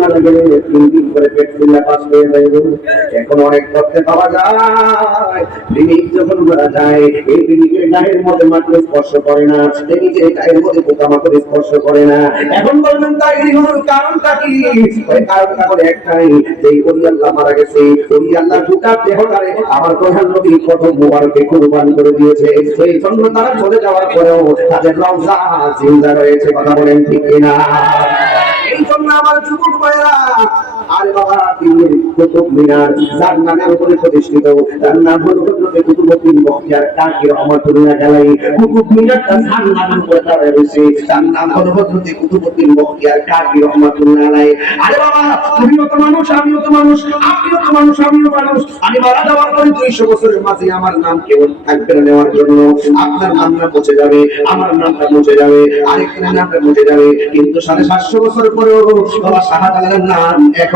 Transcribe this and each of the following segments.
মারা গেলে তিন দিন করে পেট ফুলে পাস হয়ে যাইবে। এখন অনেক করতে পাওয়া যায়। প্রেমিক যখন মারা যায়, এই প্রেমিকের গায়ের মধ্যে মাত্র স্পর্শ করে না। প্রেমিকের গায়ের মধ্যে পোকামাকড় স্পর্শ করে না। এখন বলবেন তাই হওয়ার কারণটা কি? ওই কারণটা করে একটাই, যে ওলি আল্লাহ মারা গেছে। ওলি আল্লাহ দুটার দেহটারে আমার প্রধান নবী প্রথম মুবারকে কুরবান করে দিয়েছে। সেই জন্য তারা চলে যাওয়ার পরেও তাদের রওজা জিন্দা রয়েছে, কথা বলেন ঠিক কিনা? এই জন্য আমার যুবক ভাইরা আরে বাবা দিল্লির কুতুব মিনার যার নামের উপরে প্রতিষ্ঠিত। তার নাম হলো হযরত কুতুবউদ্দিন বখতিয়ার কাকি রহমাতুল্লাহ আলাইহি। কুতুব মিনারটা যার নামের উপরে দাঁড়িয়ে রয়েছে। তার নাম হলো হযরত কুতুবউদ্দিন বখতিয়ার কাকি রহমাতুল্লাহ আলাইহি। আরে বাবা তুমিও তো মানুষ, আমিও তো মানুষ, আপনিও তো মানুষ, আমিও মানুষ। আমি মারা যাওয়ার পরে দুইশো বছরের মাঝে আমার নাম কেউ থাকবে না নেওয়ার জন্য। আপনার নামটা মুছে যাবে, আমার নামটা মুছে যাবে, আরেকজনের নামটা মুছে যাবে। কিন্তু সাড়ে সাতশো বছর পরেও বাবা শাহজালালের নাম এখনও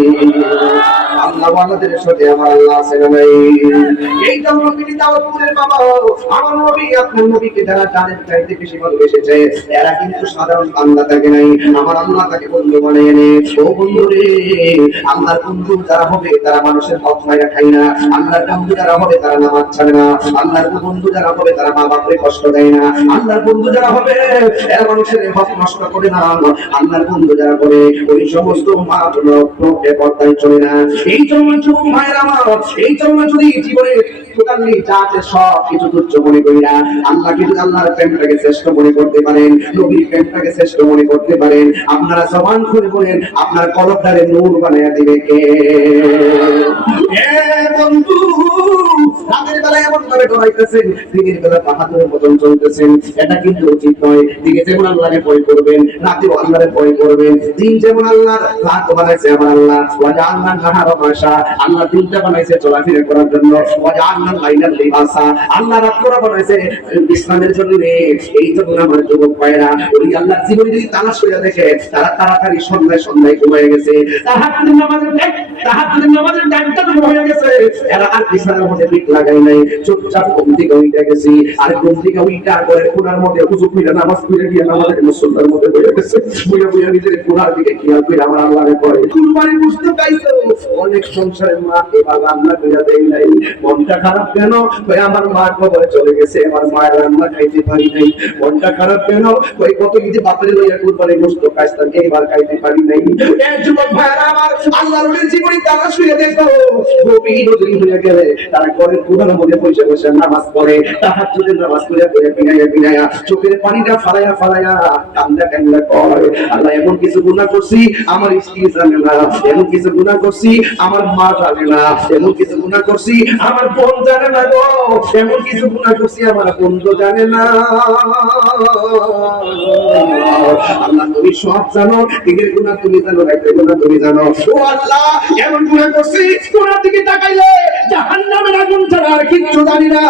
Amen. আল্লাহ সাথে, আমার আল্লাহ আছে নাই। এই জন্য তিনি দাউদপুরের বাবা। আমার নবী আপনার নবীকে যারা তাদের চাইতে বেশি ভালোবেসেছে। এরা কিন্তু সাধারণ বান্দা থাকে নাই, আমার আল্লাহ তাকে বন্ধু বানিয়ে নে ও বন্ধু রে আল্লাহর বন্ধু যারা হবে, তারা মানুষের হক মাইরা খায় না। আল্লাহর বন্ধু যারা হবে, তারা নামাজ ছাড়ে না। আল্লাহর বন্ধু যারা হবে, তারা মা বাপরে কষ্ট দেয় না। আল্লাহর বন্ধু যারা হবে, এরা মানুষের হক নষ্ট করে না। আল্লাহর বন্ধু যারা হবে ওই সমস্ত মা পর্দায় চলে না। এই আল্লাহ আপনারা জবান খুলে বলেন, আপনার কলবটারে নূর বানাইয়া দিবে কে? বন্ধু, রাতের বেলা এমন ভাবে ডরাইতেছেন, দিনের বেলা বাহাদুরের মতন চলতেছেন। এটা কিন্তু উচিত নয়, দিনে যেমন আল্লাহকে ভয় করবেন, রাতেও আল্লাহরে ভয় করবেন। দিন যেমন আল্লাহর রাত বানাইছে আমার আল্লাহ। আল্লাহ নাহার আল্লাহ দিনটা বানাইছে চলাফেরা করার জন্য আল্লাহ লাইলাল লিবাসা আল্লাহ রাত করা বানাইছে বিশ্রামের জন্য। এই জন্য আমার যুবক ভাইরা ওই আল্লাহ জীবনে যদি তালাশ করে দেখে, তারা তাড়াতাড়ি সন্ধ্যায় সন্ধ্যায় ঘুমিয়ে গেছে। তাহাজ্জুদের নামাজের টাইম তাহাজ্জুদের নামাজের টাইমটা তো গেছে। এরা আর বিছানার মধ্যে পিঠ লাগাই নাই, চুপচাপ ঘুম থেকে গেছি। আর ঘুম থেকে করে কোনার মধ্যে উজু কইরা নামাজ পড়ে গিয়ে নামাজের মুসল্লার মধ্যে বসে গেছে। বইয়া বইয়া নিজের কোনার দিকে খেয়াল করে আমার আল্লাহরে পড়ে কুরবানি বুঝতে পাইছো অনেক এবার রান্না দেই নাই। মনটা খারাপ কেন? কই আমার মা চলে গেছে, আমার মায়ের রান্না খাইতে পারি নাই। মনটা খারাপ কেন? কই কত কিছু বাপরে লইয়া কুরবানি গোশত কাজটা এইবার খাইতে পারি নাই। যুবক আমার আল্লাহর তারা শুয়ে দেখো। গভীর নজরি হয়ে গেলে তারা ঘরের কোনার মধ্যে বসে বসে নামাজ পড়ে নামাজ চোখের পানিটা কান্দা কান্দা আল্লাহ এমন কিছু গুনাহ করছি, আমার স্ত্রী জানে না। এমন কিছু গুনাহ করছি, আমার মা জানে না, এমন কিছু গুনাহ করছি, আমার বোন জানে না গো, এমন কিছু গুনাহ করছি, আমার বন্ধু জানে না। আল্লাহ, তুমি সব জানো, দিনের গুনাহ তুমি জানো, রাতের গুনাহ তুমি জানো। ও আল্লাহ, এমন গুনাহ করছি দিকে তাকাইলে জাহান্নামের আগুন ছাড়া আর কিচ্ছু জানি না।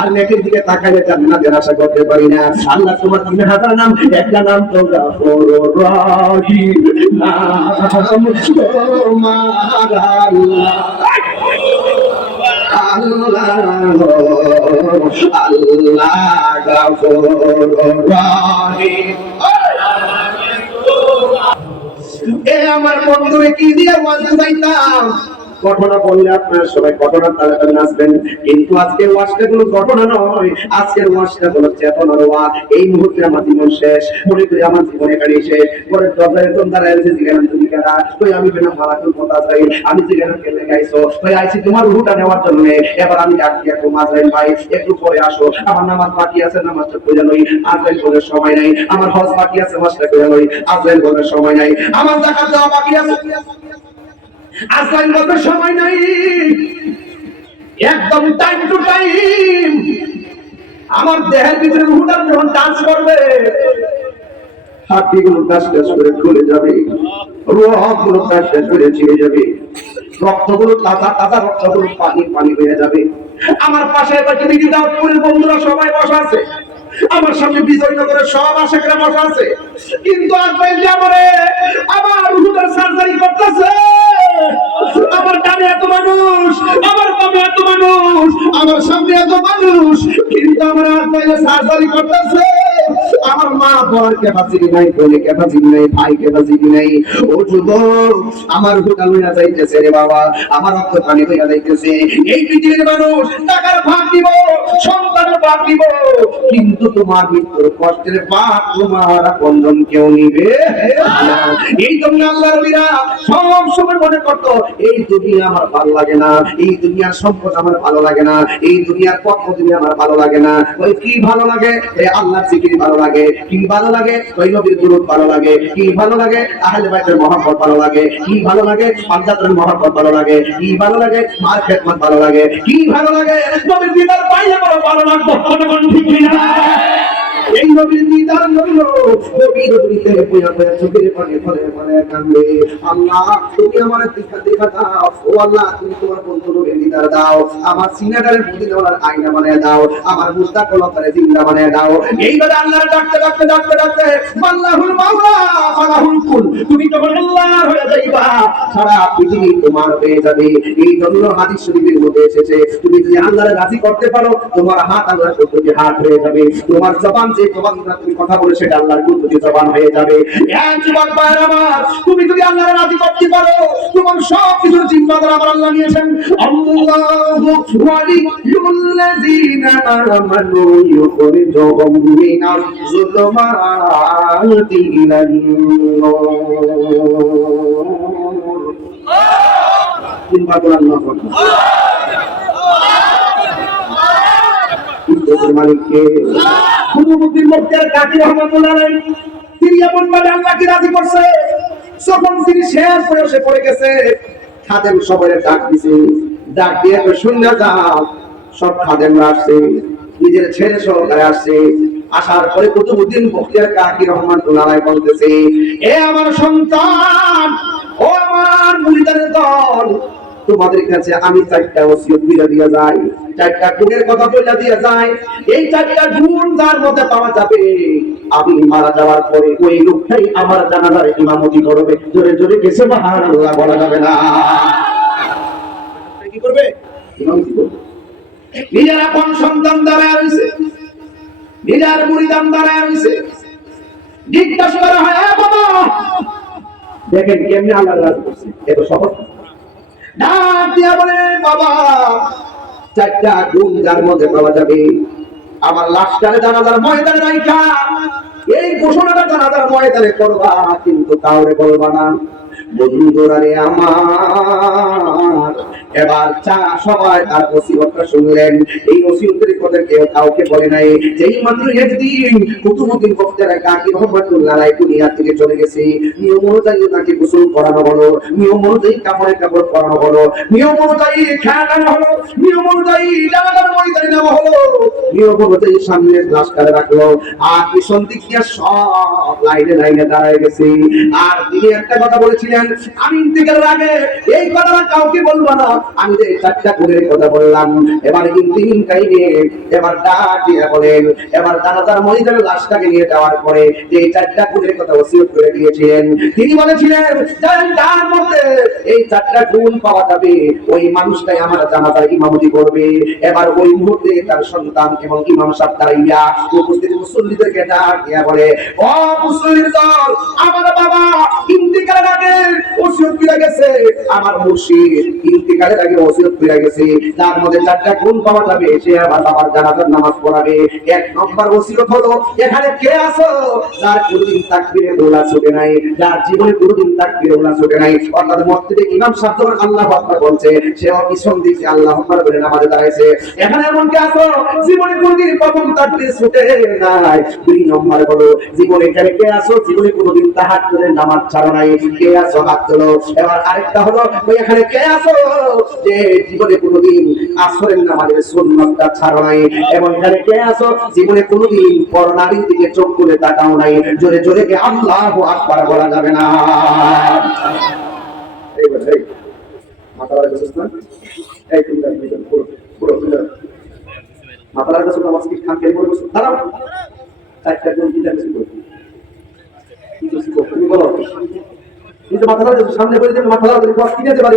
আর নেকের দিকে তাকাইলে জান্নাতের আশা করতে পারি না। আল্লাহ, তোমার তিন হাজার নাম, একটা নাম তো গাফুর রহিম। নাম আল্লাহ আমার বন্ধুরে কি দিয়ে বলতে চাইতাম ঘটনা বললে আপনারা সবাই ঘটনা তাড়াতাড়ি নাচবেন। কিন্তু আজকের ওয়াজটা কোনো ঘটনা নয়। আজকের ওয়াজটা হলো চেতনার ওয়াজ। এই মুহূর্তে আমার জীবন শেষ। মনে করি আমার জীবন এখানেই শেষ। পরে দরজায় একদম দাঁড়ায় আছে জিজ্ঞাসা তুমি কেনা তুই আমি কেন মারাতুল কথা চাই। আমি জিজ্ঞাসা কেলে গাইছো তুই আইছি তোমার রুটা নেওয়ার জন্য। এবার আমি ডাকি একটু মাঝরাইল ভাই একটু পরে আসো। আমার নামাজ বাকি আছে, নামাজটা পড়ে লই। আজরাইল বলার সময় নাই। আমার হজ বাকি আছে, হজটা করে লই। আজরাইল বলার সময় নাই। আমার জাকাত দেওয়া বাকি আছে। আজরাইল বলতে সময় নাই। একদম টাইম টু টাইম আমার দেহের ভিতরে রুহুটা যখন ডান্স করবে টাস টাস করে খুলে যাবে, রোহগুলো টাস টাস করে ছিঁড়ে যাবে, রক্তগুলো তাজা তাজা রক্তগুলো পানি পানি হয়ে যাবে। আমার পাশে এবার যদি দাউদপুরের বন্ধুরা সবাই বসা আছে। আমার সামনে বিজয়নগরের সব আশেকরা বসা আছে। কিন্তু আমার রুহুটার সার্জারি করতেছে, আমার এত মানুষ, আমার এত মানুষ, আমার সামনে এত মানুষ, কিন্তু আমার সার্জারি করতেছে। আমার মা নাই, বলে নাই, ভাই নাই। ও আমার হুটা লইয়া যাইতেছে রে বাবা, আমার রক্ত পানি হইয়া যাইতেছে। এই পৃথিবীর মানুষ টাকার ভাগ দিব সন্তানের দিব, কিন্তু তোমার মৃত্যুর কষ্টের ভাগ তোমার আপনজন কেউ নিবে এই জন্য আল্লাহ রবিরা সব সময় মনে করতো, এই দুনিয়া আমার ভালো লাগে না, এই দুনিয়ার সম্পদ আমার ভালো লাগে না, এই দুনিয়ার তুমি আমার ভালো লাগে না। ওই কি ভালো লাগে? এই আল্লাহর জিকির ভালো লাগে, কি ভালো লাগে? ওই নবীর দুরূদ ভালো লাগে, কি ভালো লাগে? আহলে বাইতের মহব্বত ভালো লাগে, কি ভালো লাগে? পাঞ্জাবের মহব্বত ভালো লাগে, কি ভালো লাগে? মার খেদমত ভালো লাগে, কি ভালো লাগে? নবীর দিদার পাইলে বড় ভালো লাগতো। কোন ঠিক না এই নবীর দিদার জন্য নবীর নবীতে পুয়া পুয়া চোখের পানি ফলে ফলে কান্দে আল্লাহ, তুমি আমার দেখা দেখা দাও। ও আল্লাহ, তুমি তোমার বন্ধু নবীর দিদার দাও। আমার সিনাটারে বুদ্ধি দেওয়ার আয়না বানিয়ে দাও। আমার মুস্তাক কলকারে জিন্দা বানিয়ে দাও। এইভাবে আল্লাহর ডাকতে ডাকতে ডাকতে ডাকতে, আল্লাহুল মাওলা, আল্লাহুল কুল, তুমি যখন আল্লাহর হয়ে যাইবা, সারা পৃথিবী তোমার হয়ে যাবে। এই জন্য হাদিস শরীফের মধ্যে এসেছে, তুমি যদি আল্লাহর রাজি করতে পারো, তোমার হাত আল্লাহর কুদরতি হাত হয়ে যাবে। তোমার জবান যে জবান দ্বারা তুমি কথা বলে সেটা আল্লাহর কুদরতি জবান হয়ে যাবে। এক যুবক ভাইয়ের আমার, তুমি যদি আল্লাহর রাজি করতে পারো, তোমার সব কিছু জিম্মাদার আমার আল্লাহ নিয়েছেন। আল্লাহু ওয়ালিয়ুল্লাযীনা আমানু ইউখরিজুহুম মিনাজ যুলুমাতি ইলান নূর মালিককে। কুতুবুদ্দিন মুক্তিয়ার কাকি রহমাতুল্লাহ তিনি এমন ভাবে আল্লাহকে রাজি করছে, যখন তিনি শেষ বয়সে পড়ে গেছে, খাদেম সবাই ডাক দিছে, ডাক দিয়ে তো শূন্য যাও, সব খাদেমরা আসছে, নিজের ছেলে সহকারে আসছে। আসার পরে কুতুবুদ্দিন বখতিয়ার কাকি রহমাতুল্লাহ আলাইহি বলতেছে, এ আমার সন্তান, ও আমার মুরিদানের দল তোমাদের কাছে আমি চারটা ওসিয়ত বিলা দিয়া যাই। চারটা গুণের কথা বইলা দিয়া যায় এই চারটা গুণ যার মধ্যে পাওয়া যাবে আমি মারা যাওয়ার পরে ওই লোকটাই আমার জানাজার ইমামতি করবে। জোরে জোরে গেছে বাহার আল্লাহ বলা যাবে না। কি করবে? ইমামতি করবে? নিজের আপন সন্তান দাঁড়ায় রয়েছে নিজের মুড়িদান দাঁড়ায় রয়েছে জিজ্ঞাসা করা হয় বাবা! দেখেন কেমনি আল্লাহ রাজ করছে। এত সহজ। চারটা গুণ যার মধ্যে পাওয়া যাবে। আমার লাশটারে জানাজার ময়দানে রাইখা। এই ঘোষণাটা জানাজার ময়দানে করবা, কিন্তু কাউরে বলবা না। বন্ধুরা রে আমার এবার চা সবাই তার ওসিয়তটা শুনলেন। এই ওসিয়তের কথা কেউ কাউকে বলে নাই। যেই মাত্র একদিন কুতুবুদ্দিন বক্তের কাকি রহমাতুল্লাহ আলাই দুনিয়া থেকে চলে গেছে। নিয়ম অনুযায়ী তাকে গোসল করানো হলো, নিয়ম অনুযায়ী কাপড়ে কাপড় পরানো হলো, নিয়ম অনুযায়ী খেয়ানো হলো, নিয়ম অনুযায়ী জানাজার ময়দানে নেওয়া হলো, নিয়ম অনুযায়ী সামনে গ্লাস কালে রাখল। আর পিছন দিক সব লাইনে লাইনে দাঁড়ায় গেছে। আর তিনি একটা কথা বলেছিলেন, আমি ইন্তিকালের আগে এই কথাটা কাউকে বলব না। আমি যে চারটা গুণের কথা বললাম, এবার ইন্তিমিন কাইনে এবার ডাক বলেন, এবার জানাজার মহিলার লাশটাকে নিয়ে যাওয়ার পরে যে চারটা গুণের কথা ওসিয়ত করে দিয়েছিলেন, তিনি বলেছিলেন তার মধ্যে এই চারটা গুণ পাওয়া যাবে। ওই মানুষটাই আমার জানাজার ইমামতি করবে। এবার ওই মুহূর্তে তার সন্তান এবং ইমাম সাহেব দাঁড়াইয়া উপস্থিত মুসল্লিদেরকে ডাক বলে, ও মুসল্লির দল, আমার বাবা ইন্তিকালের আগে ওসিয়ত গেছে। আমার মুর্শিদ ইন্তিকালের আগে ওসিয়ত করে গেছে, তার মধ্যে চারটা গুণ পাওয়া যাবে সে আবার বাবার জানাজার নামাজ পড়াবে। এক নম্বর ওসিয়ত হলো, এখানে কে আছো? যার কোনদিন তাকবীরে ওলা ছুটে নাই, যার জীবনে কোনদিন তাকবীরে ওলা ছুটে নাই। অর্থাৎ মসজিদে ইমাম সাহেব আল্লাহু আকবার বলছে সে পিছন দিকে আল্লাহু আকবার বলে নামাজে দাঁড়াইছে। এখানে এমন কে আছো? জীবনে কোনদিন প্রথম তাকবীর ছুটে নাই। দুই নম্বর হলো, জীবনে এখানে কে আছো? জীবনে কোনদিন তাহাজ্জুদের নামাজ ছাড়া নাই। কে আছো? হাত তোলো। এবার আরেকটা হলো এখানে কে আছো? যে জীবনে কোনোদিন আসরের নামাজের ছাড়ো নাই, এবং এখানে কে আসো? জীবনে কোনোদিন পরনারীর দিকে চোখ তাকাও নাই। জোরে জোরে কে আকবার বলা যাবে না। মাথা লাগা পুরো পুরো কিন্তু মাথা সামনে বলে। মাথা লাগা বস কিনে পারি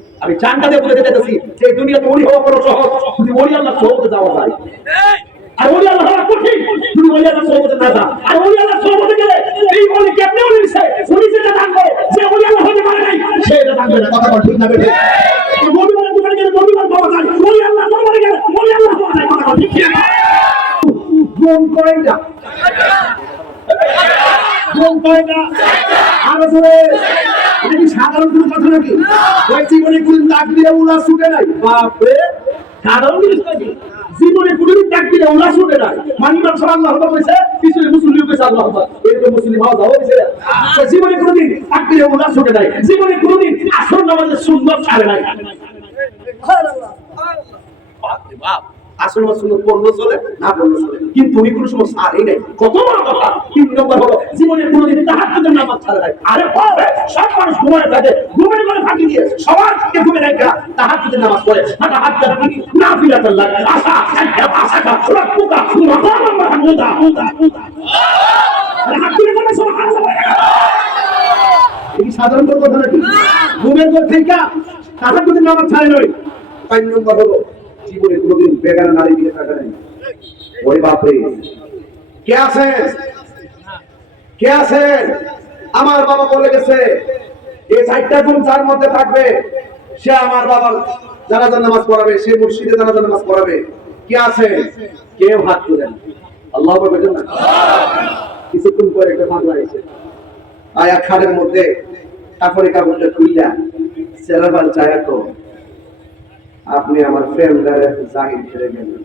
আমি চানটা দিয়ে বলে যেতেছি যে দুনিয়াতে ওলি হওয়া বড় সহজ, যদি ওলি আল্লাহ সহজে যাওয়া যায়। আর ওলি আল্লাহ হওয়া কঠিন, যদি ওলি আল্লাহ সহজে না যায়। আর ওলি আল্লাহ সহজে গেলে এই ওলি কেমনে ওলি দিছে? উনি যেটা জানবে, যে ওলি আল্লাহ হতে পারে নাই, সে এটা জানবে না। কথা বল ঠিক না বেঠে? মদিনার দোকানে গেলে মদিনার পাওয়া যায়। ওলি আল্লাহ দরবারে গেলে ওলি আল্লাহ পাওয়া যায়। কথা বল ঠিক না কোন কয়টা কোন কয়টা আরও জোরে। এটা কি সাধারণ কোনো কথা নাকি? ওই জীবনে কোনদিন দাগ দিয়ে উলা ছুটে নাই। বাপরে। সাধারণ জিনিস নাকি? জীবনে কোনদিন দাগ দিয়ে উলা ছুটে নাই। মানি মানুষ আল্লাহ হবা কইছে পিছনে মুসলিম কইছে আল্লাহ হবা এরকম মুসলিম হওয়া যাবে কইছে তো জীবনে কোনদিন দাগ দিয়ে উলা ছুটে নাই। জীবনে কোনদিন আসর নামাজের সুন্দর ছাড়ে নাই। বাপ। আসল মাসুল পড়ল চলে না পড়ল চলে। কিন্তু উনি কোনো সময় ছাড়েই নাই। কত বড় কথা? তিন নম্বর হলো জীবনে কোনোদিন তাহার তোদের নামাজ ছাড়ে নাই। আরে সব মানুষ ঘুমায় থাকে ঘুমের করে ফাঁকি দিয়ে সবার থেকে ঘুমে রাখা তাহার তোদের নামাজ পড়ে। হাঁটা হাত না ফিরাতে লাগে আশা আশাটা সুরা পুকা মাথা নম্বর হাত তুলে এই কি সাধারণ কথা নাকি? ঘুমের ঘর থেকে তাহার নামাজ ছাড়ে নয় পাঁচ নম্বর হলো জীবনে কোনোদিন বেগানা নারী দিকে থাকা নাই। ওই বাপরে। কে আছেন কে আছেন আমার বাবা বলে গেছে এই চারটা গুণ যার মধ্যে থাকবে? সে আমার বাবার জানাজার নামাজ পড়াবে, সে মুর্শিদে জানাজার নামাজ পড়াবে। কে আছে? কেউ হাত তুলেন আল্লাহ বলবেন না। কিছুক্ষণ পরে একটা বাংলা এসে আয়া খাড়ের মধ্যে কাপড়ে কাপড়টা তুইলা, সেরাবাল চায়া তো আপনি আমার ফ্রেন্ডারে জাহির করে গেলেন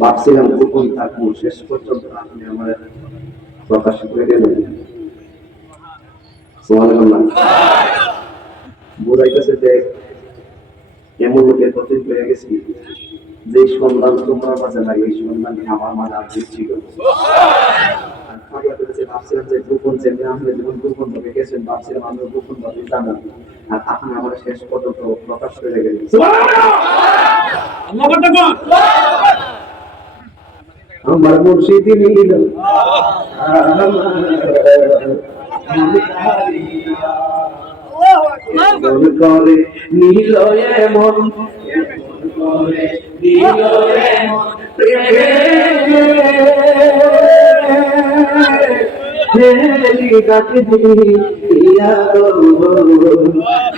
ভাবছিলাম গোপন থাকব, শেষ পর্যন্ত আপনি আমার প্রকাশ করে সুবহানাল্লাহ। বোঝাইতেছে যে, এমন লোকের প্রতি হয়ে গেছি। যে সন্ধান তোমার মাঝে নাই এই সন্ধান আমার মাঝে আর ছিল আর খাবার করেছে ভাবছিলাম যে গোপন যে আপনি যেমন গোপন ভাবে গেছেন ভাবছিলাম আমরা গোপন ভাবে জানান আর আপনি আমার শেষ পর্যন্ত প্রকাশ করে গেলেন। আমার মুর্শিদ নীল করে নীল এমন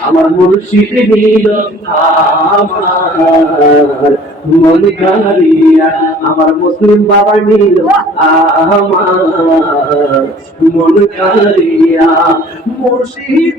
আমার মুর্শিদ নীল আমার মন কারিয়া আমার মুসলিম বাবা নীল আমার মন কারিয়া মুর্শিদ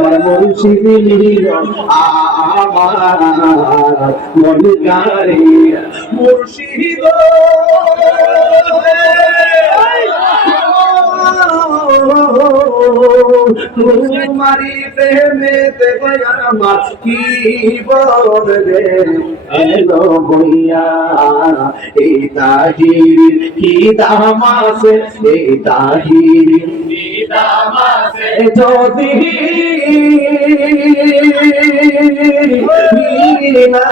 নিল আমার মনে গারে মুর্শিদ তোমারি প্রেমেতে আমার কি বলবে এলো বইয়া এই তাহির কি এই তাহির যদি না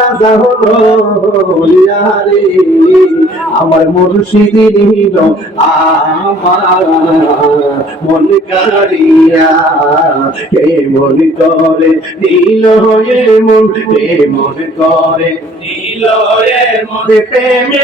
আমার মুর্শিদি নিল আমার মন কারিয়া কে মন করে নীল হয়ে মন কে মন করে নীল হয়ে প্রেমে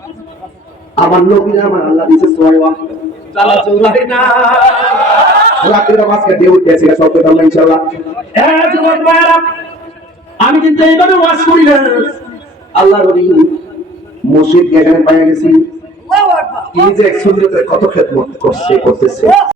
আমার নবী আমার আল্লাহ দিয়েছে ছয় ওয়াক্ত চালা চৌরাই না। রাতের দিয়ে ইনশাআল্লাহ। আমি কিন্তু এইভাবে ওয়াজ করি না। আল্লাহ নবী মসজিদ এখানে পাইয়া গেছি। কি যে এক কত খেদমত করছে করতেছে।